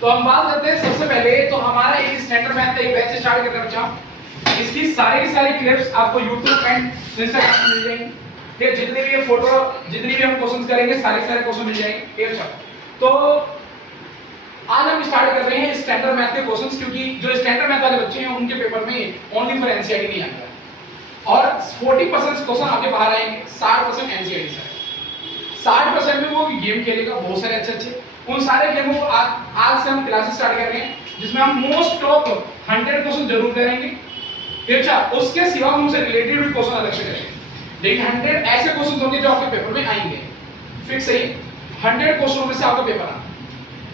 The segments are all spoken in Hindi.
तो हम बात करते हैं सबसे पहले तो हमारा एक स्टैंडर्ड मैथ का एक बैच स्टार्ट करते हैं बच्चा। इसकी सारी क्लिप्स आपको YouTube एंड Instagram पे मिल जाएंगी। ठीक है, जितने भी ये फोटो जितनी भी हम क्वेश्चंस करेंगे सारे क्वेश्चन मिल जाएंगे। ठीक है बच्चा, तो आज हम स्टार्ट कर रहे हैं स्टैंडर्ड मैथ के क्वेश्चंस, क्योंकि जो स्टैंडर्ड मैथ वाले बच्चे हैं उनके पेपर में ओनली फॉर एनसीईआरटी नहीं आएगा और 40% क्वेश्चन आपके बाहर आएंगे, 60% एनसीईआरटी से। 60% में वो गेम खेलेगा बहुत सारे अच्छे उन सारे गेमों को आज से हम क्लासेस स्टार्ट कर रहे हैं, जिसमें हम मोस्ट ऑफ 100 क्वेश्चन जरूर करेंगे। अच्छा, उसके सिवा हम उनसे रिलेटेड भी क्वेश्चन अलग से करेंगे, लेकिन 100 ऐसे क्वेश्चन होंगे जो आपके पेपर में आएंगे। फिक्स है, 100 क्वेश्चनों में से आपका पेपर आना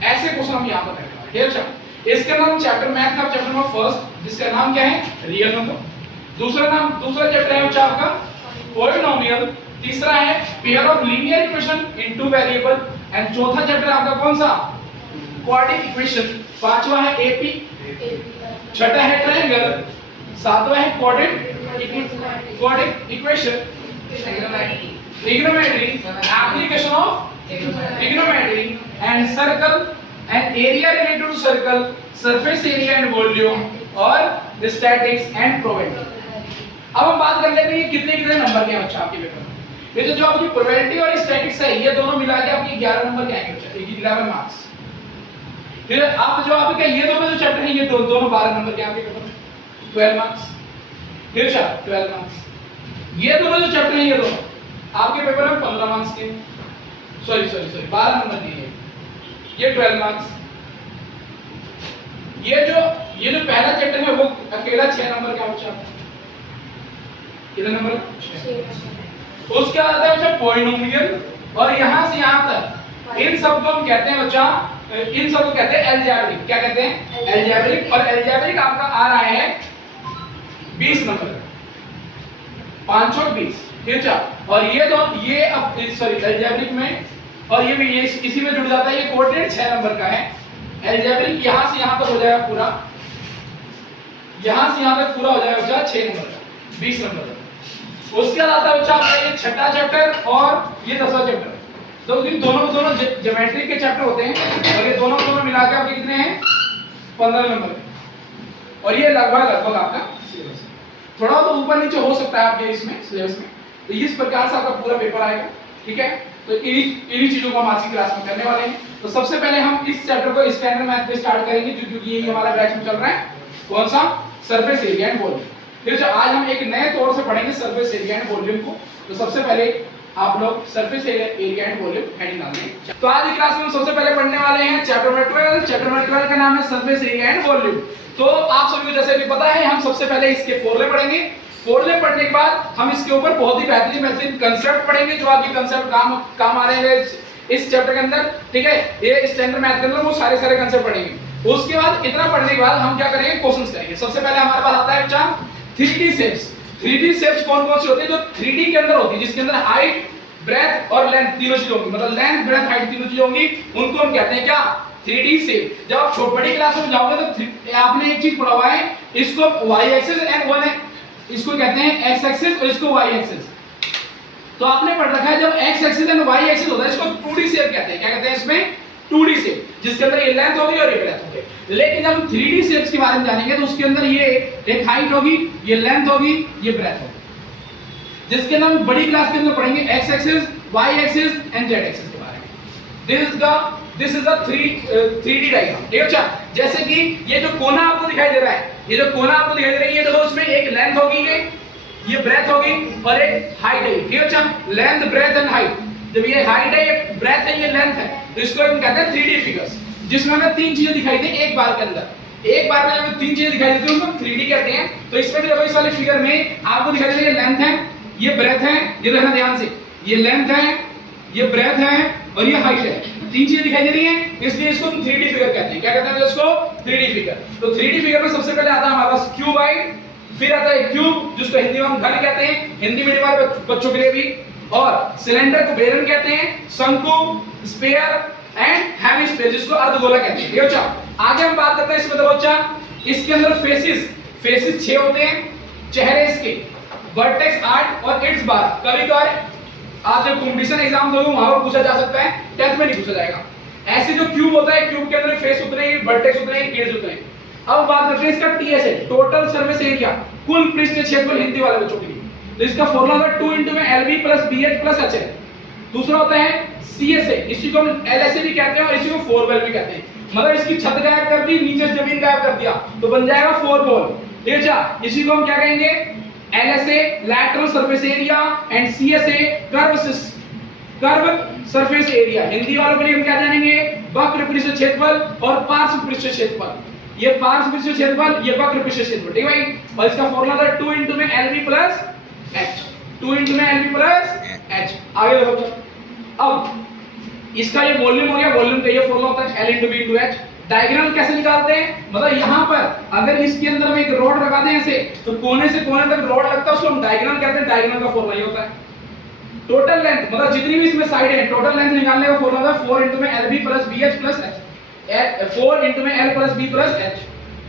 ऐसे क्वेश्चन हम यहाँ पर करेंगे। ठीक है अच्छा, इसका नाम चैप्टर मैथ का चैप्टर नंबर फर्स्ट, जिसका नाम क्या है रियल नंबर। दूसरा चैप्टर है बच्चा आपका पॉलिनोमियल। तीसरा है pair of linear equation in two variable and चौथा चैप्टर आपका कौन सा क्वाड्रेटिक इक्वेशन। पांचवा है एपी, छठा है ट्रायंगल, सातवां है quadratic equation, trigonometry, application of trigonometry and circle and area related to circle, surface area and volume और statics and probability। अब हम बात कर लेते हैं कितने नंबर के हैं बच्चा आपके पेपर में। ये जो आपकी प्रोबेबिलिटी और स्टैटिक्स है ये दोनों मिला के आपके 11 नंबर के आएंगे बच्चा, 11 मार्क्स। फिर आप जो आपके ये दोनों जो चैप्टर हैं ये दोनों 12 नंबर के आपके पेपर में, 12 मार्क्स। फिर 12 मार्क्स। ये दोनों जो चैप्टर हैं ये दोनों आपके पेपर में 15 मार्क्स के, सॉरी 12 नंबर दिए, ये 12 मार्क्स। ये जो पहला चैप्टर है वो अकेला 6 नंबर का बच्चा, कितने नंबर 6। उसके बाद आता है बच्चा पॉलिनोमियल, और यहां से यहां तक इन सब को हम कहते हैं बच्चा, इन सब को कहते हैं अलजेब्रिक। क्या कहते हैं अलजेब्रिक, और अलजेब्रिक आपका आ रहा है 20 नंबर, 5 और 20। ठीक है, और ये अब अलजेब्रिक में और ये भी ये इसी में जुड़ जाता है, ये कोऑर्डिनेट 6 नंबर का है। अलजेब्रिक यहां से यहां तक हो जाएगा पूरा, यहां से यहां तक पूरा हो जाएगा बच्चा 6 नंबर का, 20 नंबर का। उसके बाद आता है बच्चा आपका ये छठा चैप्टर और ये 10वां चैप्टर। तो इन दोनों ज्योमेट्री के चैप्टर होते हैं, और ये दोनों मिला के आपके कितने हैं 15 नंबर। और ये लगभग आपका सिलेबस है, थोड़ा तो ऊपर नीचे हो सकता है आपके इसमें सिलेबस में। तो इस प्रकार से आपका पूरा पेपर आएगा। ठीक है, तो इन्हीं चीजों को हम आज की क्लास में करने वाले हैं। तो सबसे पहले हम इस चैप्टर को स्टैंडर्ड मैथ पे स्टार्ट करेंगे, क्योंकि यही हमारा बैच में चल रहा है। कौन सा सरफेस एरिया एंड वॉल्यूम। फिर जो आज हम एक नए तौर से पढ़ेंगे सरफेस एरिया एंड वॉल्यूम को। तो सबसे पहले आप लोग surface area and volume heading डाल दें। तो आज की क्लास में हम सबसे पहले पढ़ने वाले हैं चैप्टर नंबर 12। चैप्टर नंबर 12 का नाम है सरफेस एरिया एंड वॉल्यूम। तो आप सभी को जैसे भी पता है, हम सबसे पहले इसके फॉर्मूले पढ़ेंगे। फॉर्मूले पढ़ने के बाद हम इसके ऊपर बहुत ही बेहतरीन कंसेप्ट पढ़ेंगे, जो आपके कंसेप्ट काम आ रहे हैं इस चैप्टर के अंदर। ठीक है, ये स्टैंडर्ड मैथ के अंदर वो सारे कंसेप्ट पढ़ेंगे। उसके बाद इतना पढ़ने के बाद हम क्या करेंगे क्वेश्चंस करेंगे। सबसे पहले हमारे पास आता है बच्चा 3D शेप्स। 3D शेप्स कौन कौन सी होती है जो 3D के अंदर होती है, जिसके अंदर हाइट ब्रेथ और लेंथ तीनों चीजें होंगी, मतलब लेंथ ब्रेथ हाइट तीनों चीजें होंगी, उनको हम कहते हैं क्या 3D शेप। जब आप बड़ी क्लास में जाओगे तो आपने एक चीज पढ़ा हुआ है, इसको y एक्सिस एंड वन है, इसको कहते हैं x एक्सिस और इसको y एक्सिस। तो आपने पढ़ रखा है जब x axis and y axis होता है इसको 2D शेप कहते हैं। क्या कहते हैं इसमें 2D शेप, जिसके अंदर ये लेंथ होगी और ये ब्रेथ होगी। लेकिन जब हम 3D शेप्स के बारे में जानेंगे तो उसके अंदर ये एक हाइट होगी, ये लेंथ होगी, ये ब्रेथ होगी, जिसके अंदर हम बड़ी क्लास के अंदर पढ़ेंगे x axis, y axis and z axis के बारे में। This is the 3D diagram. ठीक है, अच्छा जैसे कि ये जो कोना आपको दिखाई दे रहा है, ये जो कोना आपको दिखाई दे रही है, देखो इसमें एक लेंथ होगी, ये ब्रेथ होगी और एक हाइट है। ठीक है, अच्छा लेंथ ब्रेथ एंड हाइट। जब ये हाइट है, ये ब्रेथ है, ये लेंथ है, तो इसको हम कहते हैं 3D फिगर्स, जिसमें हमें तीन चीजें दिखाई दे एक बार के अंदर। एक बार में हमें तीन चीजें दिखाई देती हैं, उनको 3D कहते हैं। तो इसमें भी देखो इस वाले फिगर में आपको दिखाई दे रही है लेंथ है, ये ब्रेथ है, ये देखना ध्यान से, ये लेंथ है, ये ब्रेथ है और ये हाइट है। तीन चीजें दिखाई दे रही हैं, इसलिए इसको हम 3D फिगर कहते हैं। क्या कहते हैं इसको 3D फिगर। तो 3D फिगर में सबसे पहले आता है हमारे पास क्यूबॉइड, फिर आता है क्यूब जिसको हिंदी में हम घन कहते हैं, हिंदी मीडियम वाले बच्चों के लिए भी, और सिलेंडर को बेलन कहते हैं, शंकु स्फीयर एंड हेमिस्फीयर जिसको अर्धगोला कहते हैं। ये अच्छा आगे हम बात करते हैं इसमें। तो बच्चा इसके अंदर फेसेस 6 होते हैं, चेहरे इसके, वर्टेक्स 8 और इट्स 12। कभी कभार आप जब कॉम्पिटिशन एग्जाम दोगे वहां पर पूछा जा सकता है, 10th में नहीं पूछा जाएगा। ऐसे जो क्यूब होता है, क्यूब के अंदर फेस उतने ही वर्टेक्स उतने एज उतने। अब बात करते हैं इसका टीएसए, टोटल सरफेस एरिया, कुल पृष्ठ क्षेत्रफल हिंदी वाले बच्चों के लिए। तो इसका फॉर्मूला होता है 2 into में LB plus BH plus HL। दूसरा होता है CSA, इसी को हम LSA भी कहते हैं और इसी को 4 बॉल भी कहते हैं। मतलब इसकी छत गायब कर दी, नीचे जमीन गायब कर दिया तो बन जाएगा 4 बॉल। ठीक है, इसी को हम क्या कहेंगे, LSA lateral surface area and CSA curve surface area. Hindi वालों के लिए हम क्या जानेंगे, वक्र पृष्ठ क्षेत्रफल और पार्श्व पृष्ठ क्षेत्रफल। ये पार्श्व पृष्ठ क्षेत्रफल, ये वक्र पृष्ठ क्षेत्रफल। ठीक है भाई, और इसका फॉर्मूला था 2 into में LB plus H, 2 into में LB plus H। आगे देखो, अब इसका ये वॉल्यूम हो गया, वॉल्यूम का ये फॉर्मूला होता है L into B into H। Diagram कैसे निकालते हैं, मतलब यहाँ पर अगर इसके अंदर हम एक रॉड लगा दें ऐसे, तो कोने से कोने तक रॉड लगता है, उसको हम डायग्राम कहते हैं। डायग्राम का फॉर्मूला ये होता है टोटल लेंथ, मतलब जितनी भी इसमें साइड है टोटल लेंथ निकालने का फॉर्मूला है 4 into में LB plus BH plus H, 4 into में L plus B plus H।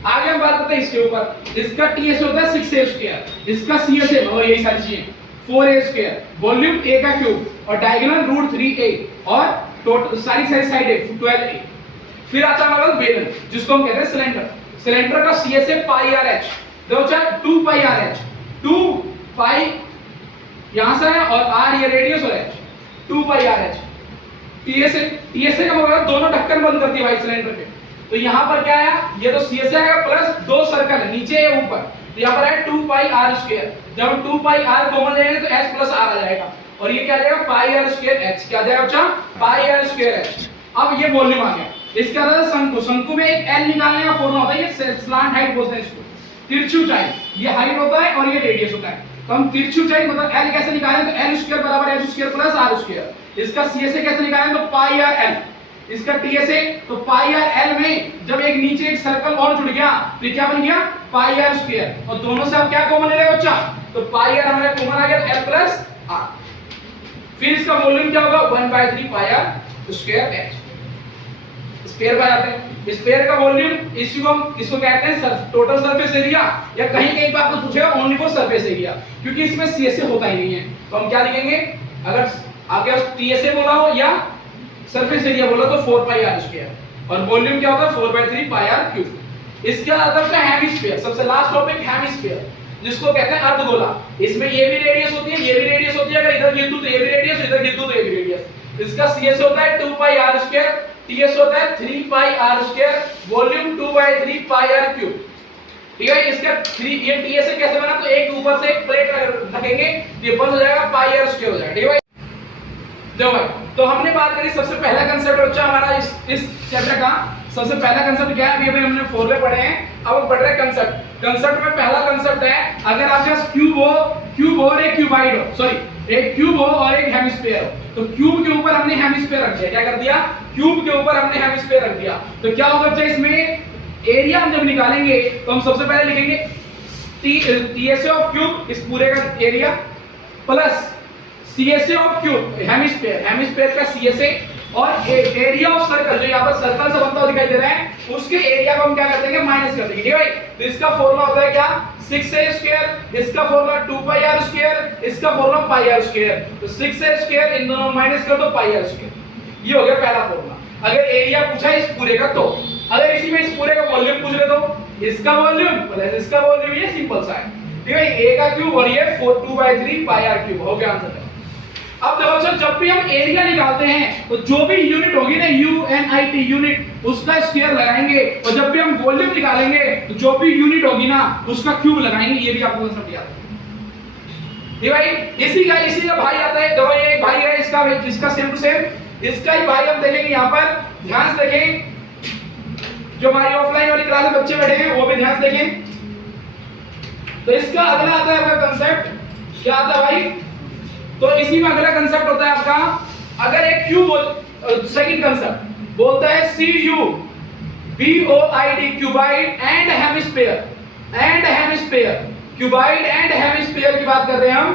आगे हम बात करते हैं इसके ऊपर, इसका TS होता है 6A स्क्वायर, इसका CS और यही सारी चीजें 4A स्क्वायर, वॉल्यूम A का क्यूब और डायगोनल √3A और टोटल सारी साइड है 12A। फिर आता है हमारा बेलन, जिसको हम कहते हैं सिलेंडर। सिलेंडर का CS है पाई आर एच, देखो चाहे 2 पाई आर एच, 2 पाई यहां से है और आर ये रेडियस और एच, 2 पाई आर एच। टीएसए का मतलब दोनों ढक्कन बंद कर दिए भाई सिलेंडर के। तो यहां पर क्या आया, ये तो सीएसए आएगा प्लस 2 सर्कल है नीचे या ऊपर, तो यहां पर है 2 पाई आर स्क्वायर। जब हम 2 पाई आर कॉमन लेंगे तो एच प्लस आर आ जाएगा और ये क्या आ जाएगा पाई आर स्क्वायर एच। क्या आ जाएगा बच्चा, पाई आर स्क्वायर एच। अब ये वॉल्यूम आ गया। इसका मतलब शंकु, शंकु में एक एल निकालने का फॉर्मूला होता है, ये स्लांट हाइट बोलते हैं इसको, तिरछी ऊंचाई। ये हाइट होता है और ये रेडियस होता है। तो हम तिरछी ऊंचाई मतलब एल कैसे निकालें, तो एल स्क्वायर बराबर H square plus R square. इसका सीएसए कैसे निकालें, तो पाई आर एल। इसका टीएसए तो पाई आर एल में जब एक नीचे एक सर्कल और जुड़ गया तो क्या बन गया, पाई आर स्क्वायर। और दोनों से अब क्या कॉमन ले लेगा बच्चा, तो पाई आर हमारा कॉमन आ गया एल प्लस आर। फिर इसका वॉल्यूम क्या होगा, 1/3 pi R square H. Square by आते हैं, स्क्वायर का वॉल्यूम इसको कहते हैं टोटल सरफेस एरिया, या कहीं एक बार तो पूछेगा ओनली फॉर सरफेस एरिया, क्योंकि इसमें सीएसए होता ही नहीं है। तो हम क्या लिखेंगे, अगर आगे टीएसए बोला हो या सरफेस एरिया बोला तो 4 पाई आर स्क्वायर और वॉल्यूम क्या होता है 4/3 पाई आर क्यूब। इसके अदर का हेमिस्फीयर, सबसे लास्ट टॉपिक हेमिस्फीयर, जिसको कहते हैं अर्धगोला। इसमें ये भी रेडियस होती है, ये भी रेडियस होती है, अगर इधर गिर दूं तो ये भी रेडियस, इधर गिर दूं तो ये भी रेडियस। इसका सीएस होता है 2 पाई आर स्क्वायर, टीएस होता है 3 pi R square, volume 2/3 pi R cube. ठीक है, इसका 3 ये टीएस कैसे बना, तो एक ऊपर से एक प्लेट रखेंगे, ये बंद हो जाएगा पाई आर स्क्वायर हो जाएगा। ठीक है भाई, देखो भाई, तो हमने बात करी सबसे पहला कांसेप्ट बच्चा हमारा इस चैप्टर का। सबसे पहला कांसेप्ट क्या है, अभी हमने फॉर्मूले पढ़े हैं, अब हम पढ़ रहे हैं कांसेप्ट। कांसेप्ट में पहला कांसेप्ट है, अगर आपके पास क्यूब हो और एक क्यूबाइड हो, सॉरी एक क्यूब हो और एक हेमिस्फीयर हो, तो क्यूब के ऊपर हमने हेमिस्फीयर रख दिया। क्या कर दिया, क्यूब के ऊपर हमने हेमिस्फीयर रख दिया। तो क्या होगा बच्चा, इसमें एरिया हम जब निकालेंगे तो हम सबसे पहले लिखेंगे टीएसए ऑफ क्यूब, इस पूरे का area, plus CSA of cube hemisphere का सीएसए, और एरिया ऑफ सर्कल जो यहाँ पर सर्कल से बनता हुआ दिखाई दे रहा है, उसके एरिया को हम क्या कर देंगे, माइनस कर देंगे। ठीक है भाई, तो इसका फॉर्मूला होता है क्या, 6a स्क्वायर, इसका फॉर्मूला 2 पाई आर स्क्वायर, इसका फॉर्मूला पाई आर स्क्वायर। तो 6a स्क्वायर इन दोनों माइनस कर दो पाई आर स्क्वायर। ये हो गया पहला फॉर्मूला। अगर एरिया पूछा इस पूरे का, तो अगर इसी में इस पूरे का वॉल्यूम पूछ ले तो इसका वॉल्यूम प्लस इसका वॉल्यूम, ये सिंपल सा है। ठीक है, a का क्यूब और ये 2/3 पाई आर क्यूब हो गया आंसर। अब देखो सर, जब भी हम एरिया निकालते हैं तो जो भी यूनिट होगी ना, यूएनआईटी यूनिट, उसका स्क्वायर लगाएंगे, और जब भी हम वॉल्यूम निकालेंगे तो जो भी यूनिट होगी ना उसका क्यूब लगाएंगे। ये भी आपको समझ याद है। ये भाई इसी का भाई आता है, देखो ये भाई है इसका सेम टू सेम, इसका ही भाई हम देखेंगे यहाँ पर। ध्यान से देखें, जो हमारी ऑफलाइन वाली क्लास में बच्चे बैठे हैं वो भी ध्यान से देखें। तो इसका अगला आता है आपका कंसेप्ट, क्या आता है भाई, तो इसी में अगला कंसेप्ट होता है आपका, अगर एक क्यूब, सेकंड कंसेप्ट बोलता है CUBOID cuboid and hemisphere, cuboid and hemisphere की बात कर रहे हैं हम।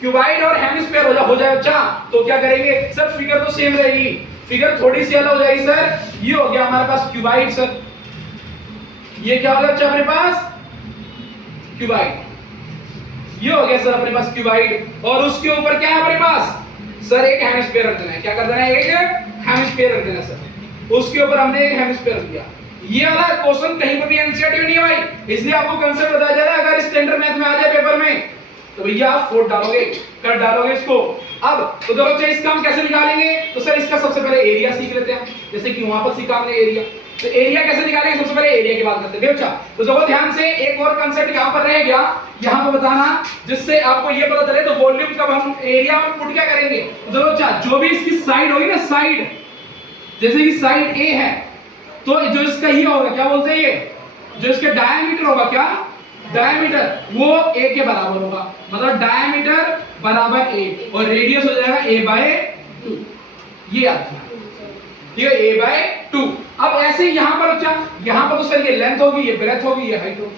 क्यूबाइड और हेमिस्फीयर हो जाए बच्चा, तो क्या करेंगे सर, फिगर तो सेम रहेगी, फिगर थोड़ी सी अलग हो जाएगी सर। ये हो गया हमारे पास क्यूबाइड सर, ये क्या होगा बच्चा अपने पास क्यूबाइड, ये हो गया सर अपने पास क्यूबाइड, और उसके ऊपर क्या है अपने पास सर, एक हेमिस्फीयर रख देना है। क्या कर देना है, एक हेमिस्फीयर रख देना सर, उसके ऊपर हमने एक हेमिस्फीयर रख दिया। ये वाला क्वेश्चन कहीं पर भी एनसीईआरटी में नहीं है भाई, इसलिए आपको कांसेप्ट बताया जा रहा है। अगर स्टैंडर्ड मैथ में आ जाए पेपर में तो भैया आप 4 डालोगे, कर डालोगे इसको। अब तो देखो बच्चे इसका हम कैसे निकालेंगे, तो सर इसका सबसे पहले एरिया सीख लेते हैं, जैसे कि वहां पर सीखा हमने एरिया। तो एरिया कैसे निकालेंगे, सबसे पहले एरिया की बात करते हैं बच्चा। तो देखो ध्यान से, एक और कांसेप्ट यहां पर रह गया, यहां पर बताना, जिससे आपको ये पता चले तो वॉल्यूम कब हम एरिया में पुट क्या करेंगे। तो देखो बच्चा, जो भी इसकी साइड होगी ना, साइड, जैसे कि साइड ए है, तो जो इसका ये होगा, क्या बोलते हैं ये, जो इसके डायमीटर होगा, क्या डायमीटर, वो a के बराबर होगा, मतलब डायमीटर बराबर a, और रेडियस हो जाएगा a/2, ये आता है, ठीक है, a/2। अब ऐसे यहां पर बच्चा, यहां पर तो सर ये लेंथ होगी, ये ब्रेथ होगी, ये हाइट होगी।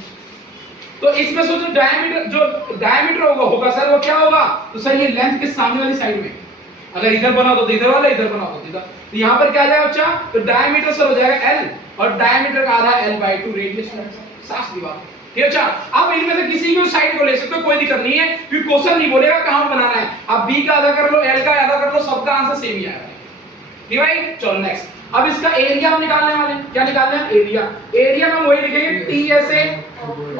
तो इसमें से जो डायमीटर होगा सर, वो क्या होगा, तो सर ये लेंथ के सामने वाली साइड में, अगर इधर बनाओ तो इधर वाला, इधर बनाओ तो इधर, तो यहां पर क्या आ जाएगा बच्चा, तो डायमीटर सर हो जाएगा l, और डायमीटर का आधा l/2, रेडियस साफ दी बात। ठीक है, अच्छा अब इनमें से किसी भी साइड को ले सकते हो, कोई दिक्कत नहीं है, क्योंकि क्वेश्चन नहीं बोलेगा कहां बनाना है, आप b का आधा कर लो, l का आधा कर लो, सबका आंसर सेम ही आएगा। ठीक है भाई, चलो नेक्स्ट। अब इसका एरिया हम निकालने वाले हैं, क्या निकालना है, एरिया। एरिया में हम वही लिखेंगे, TSA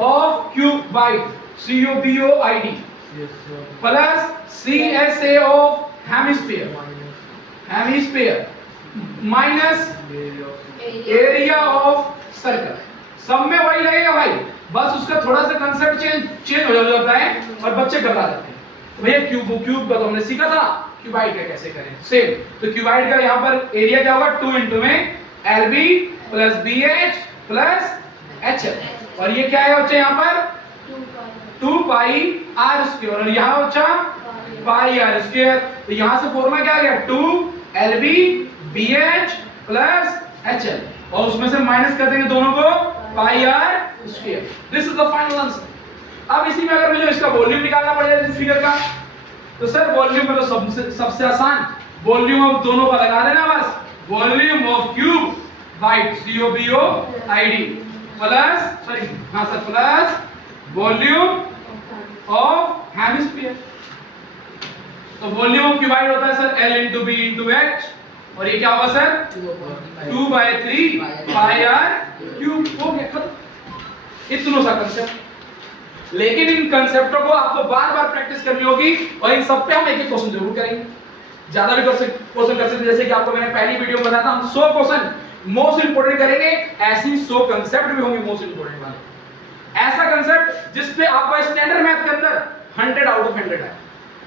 of cuboid, CUBOID, plus CSA of hemisphere, minus area of circle. सब में वही लगेगा भाई, बस उसका थोड़ा सा कांसेप्ट चेंज हो जाता है और बच्चे घबरा जाते हैं। तो भैया क्यूब का तो हमने सीखा था, क्यूबाइड का कैसे करें, सेम। तो क्यूबाइड का यहाँ पर एरिया क्या होगा, 2 into में LB plus BH plus HL, और ये क्या है बच्चे यहाँ पर 2 पाई r स्क्वायर, और यहाँ बच्चा पाई r स्क्वायर। तो यहाँ से फॉर्मूला क्या आ गया, 2 LB BH प्लस HL, और उसमें से माइनस कर देंगे दोनों को, पाई r square. This is the final answer. अब इसी में अगर मुझे इसका वॉल्यूम निकालना पड़ेगा इस फिगर का, तो सर वॉल्यूम में तो सबसे आसान, वॉल्यूम ऑफ दोनों का लगा देना बस, volume of cuboid, COBOID plus, sorry हाँ sir, plus volume of hemisphere. तो वॉल्यूम ऑफ क्यूबाइड होता है sir L into B into H, और ये क्या होगा सर 2/3 पाई r क्यूब। हो गया खत्म, इतना सा कंसेप्ट। लेकिन इन कंसेप्टों को आपको बार-बार प्रैक्टिस करनी होगी, और इन सब पे हम एक-एक क्वेश्चन जरूर करेंगे, ज्यादा भी क्वेश्चन कर सकते, जैसे कि आपको मैंने पहली वीडियो में बताया था, हम 100 क्वेश्चन मोस्ट इंपोर्टेंट करेंगे, ऐसी 100 कंसेप्ट भी होंगे मोस्ट इंपोर्टेंट वाले। ऐसा कंसेप्ट जिस पे आपका स्टैंडर्ड मैथ के अंदर 100 आउट ऑफ 100 है।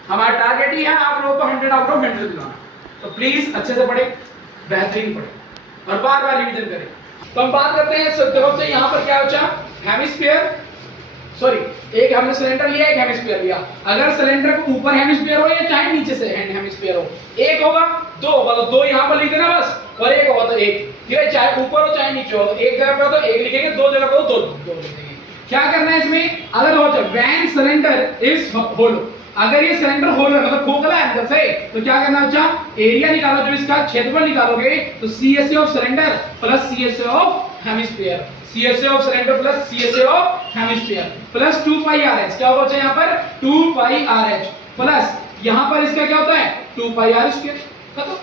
हमारा टारगेट ही है आप लोगों को 100 आउट ऑफ 100 दिलाना। तो प्लीज अच्छे से पढ़े, बेहतरीन पढ़े, और बार-बार रिवीजन करें। तो हम बात करते हैं सबसे, यहाँ पर क्या बचा, हेमिस्फीयर, सॉरी एक हमने सिलेंडर लिया, एक हेमिस्फीयर लिया। अगर सिलेंडर के ऊपर हेमिस्फीयर हो या चाहे नीचे से हेमिस्फीयर हो, एक होगा, दो होगा तो दो यहाँ पर लिख देना बस, और एक होगा तो एक। ठीक है, चाहे ऊपर हो चाहे नीचे हो, एक जगह पर तो एक लिखेंगे, दो जगह पर दो लिखेंगे। क्या करना है इसमें, अगर हो जाए व्हेन सिलेंडर इज होलो, अगर ये सिलेंडर होल है मतलब खोखला है अंदर से, तो क्या करना बच्चा, एरिया निकालो, जब इसका क्षेत्रफल निकालोगे तो CSA of cylinder plus CSA of hemisphere, CSA of cylinder plus CSA of hemisphere plus 2 pi RH, क्या होगा बच्चा यहाँ पर 2 पाई RH, प्लस यहाँ पर इसका क्या होता है 2 पाई r स्क्वायर, खत्म।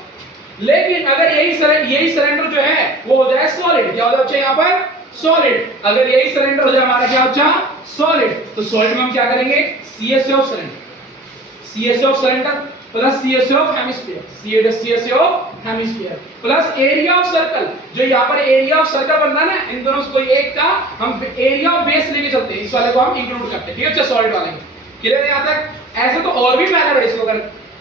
लेकिन अगर यही सिलेंडर जो है वो हो जाए सॉलिड, क्या हो जाए बच्चा यहाँ पर सॉलिड, अगर यही सिलेंडर हो जाए हमारा क्या बच्चा सॉलिड, तो सॉलिड में हम क्या करेंगे, CSA of cylinder, CSA of cylinder plus CSA of hemisphere, CSA of hemisphere plus area of circle, जो यहाँ पर एरिया ऑफ सर्कल बनता है ना, इन दोनों से कोई एक का हम एरिया ऑफ बेस लेके चलते हैं, इस वाले को हम इंक्लूड करते हैं। ठीक है, अच्छा सॉलिड वाले में क्लियर है यहाँ तक। ऐसे तो और भी मेथड है इसको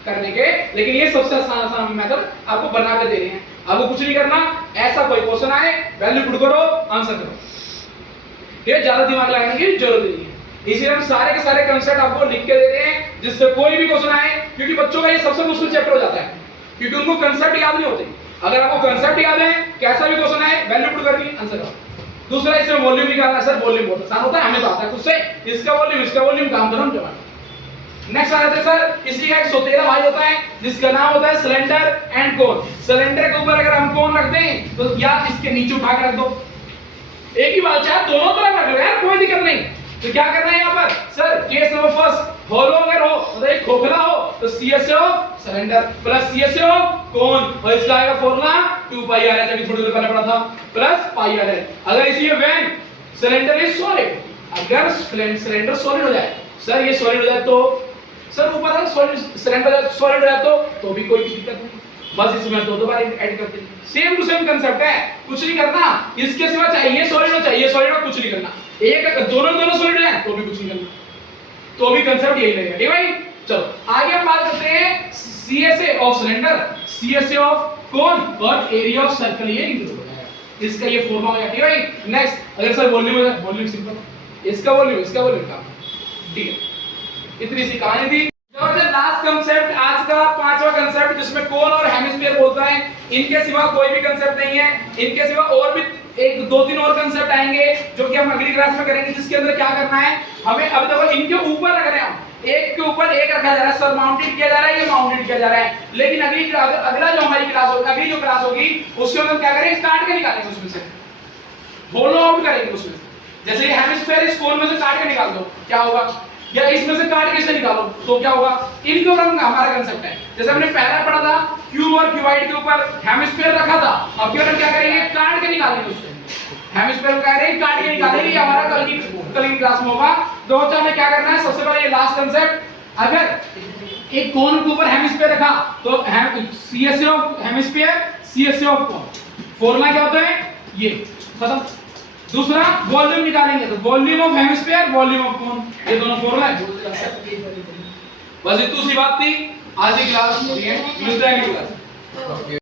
करने के, लेकिन ये सबसे आसान मेथड आपको बना के दे रहे हैं। आपको कुछ नहीं करना, ऐसा कोई क्वेश्चन आए वैल्यू पुट करो, आंसर करो। ठीक है, ज्यादा दिमाग लगाने की जरूरत नहीं है, इसलिए हम सारे के सारे कांसेप्ट आपको लिख के दे रहे हैं, जिससे कोई भी क्वेश्चन आए, क्योंकि बच्चों का ये सबसे मुश्किल चैप्टर हो जाता है, क्योंकि उनको कांसेप्ट याद नहीं होते। अगर आपको कांसेप्ट याद है, कैसा भी क्वेश्चन आए वैल्यू पुट करनी, आंसर करो। दूसरा इसमें वॉल्यूम निकालना, सर वॉल्यूम बहुत आसान होता है, हमें तो आता है खुद से, इसका वॉल्यूम काम करो हम जवाब। नेक्स्ट आ जाते हैं सर, इसी का एक सोतेला भाई होता है जिसका नाम होता है सिलेंडर एंड कोन। सिलेंडर के ऊपर अगर हम कोन रख दें तो या इसके नीचे उठा के रख दो, एक ही बात, चाहे दोनों तरफ रख लो यार, कोई दिक्कत नहीं। तो क्या करना है यहाँ पर सर, केस नंबर फर्स्ट, होलो अगर हो मतलब एक खोखला हो तो CSA of cylinder plus CSA of cone, और इसका आएगा फॉर्मूला 2 पाई आर है, जब थोड़ी देर पहले पढ़ा था, प्लस पाई आर है। अगर इसलिए व्हेन सिलेंडर इज सॉलिड, अगर सिलेंडर सॉलिड हो जाए, सर ये सॉलिड हो जाए तो, सर ऊपर अगर सॉलिड सिलेंडर सॉलिड हो जाए तो भी कोई दिक्कत नहीं, बस इसमें दो बार ऐड करते हैं। सेम टू सेम कांसेप्ट है, कुछ नहीं करना, इसके सिवा चाहिए सॉलिड हो, चाहिए सॉलिड हो, कुछ नहीं करना। एक अगर दोनों सॉलिड है तो भी कुछ नहीं करना, तो भी कांसेप्ट यही रहेगा। ठीक भाई, चलो आगे हम बात करते हैं CSA of cylinder, CSA of cone और एरिया ऑफ सर्कल, ये इंक्लूड हो जाएगा, इसका ये फॉर्मूला हो गया। ठीक भाई, नेक्स्ट अगर सर वॉल्यूम है, वॉल्यूम सिंपल, इसका वॉल्यूम का, ठीक है, इतनी सी कहानी थी। लास्ट कांसेप्ट आज का पांचवा कांसेप्ट, जिसमें कोन और हेमिस्फीयर बोलता है, इनके सिवा कोई भी कांसेप्ट नहीं है, इनके सिवा और भी एक दो तीन और कांसेप्ट आएंगे जो कि हम अगली क्लास में करेंगे, जिसके अंदर क्या करना है हमें। अब देखो इनके ऊपर रख रहे हैं हम, एक के ऊपर एक रखा जा रहा है, सर माउंटेड किया जा रहा है, ये माउंटेड किया जा रहा है, लेकिन अगली क्लास, अगला जो हमारी क्लास होगी, अगली जो क्लास होगी उसके अंदर क्या करेंगे, काट के निकालेंगे उसमें से, होलो आउट करेंगे उसमें। जैसे ये हेमिस्फीयर इस कोन में से काट के निकाल दो, क्या होगा, या इसमें से काट के इसे निकालो तो क्या होगा, इनके ऊपर हमारा कांसेप्ट है। जैसे हमने पहला पढ़ा था क्यूब और क्यूबाइड के ऊपर हेमिस्फीयर रखा था, अब क्या करेंगे, काट के निकालेंगे उसको, हेमिस्फीयर का करेंगे काट के निकालेंगे, ये हमारा कल की क्लास में होगा। तो बच्चों हमें क्या करना है, सबसे पहले ये लास्ट कांसेप्ट, अगर एक कोन के ऊपर हेमिस्फीयर रखा तो CSA of hemisphere, CSA of cone, formula क्या होता है ये, खत्म। दूसरा वॉल्यूम निकालेंगे तो volume of hemisphere, volume of cone, ये दोनों फॉर्मूला है। बस इतनी सी बात थी, आज की क्लास मिलते हैं अगली क्लास।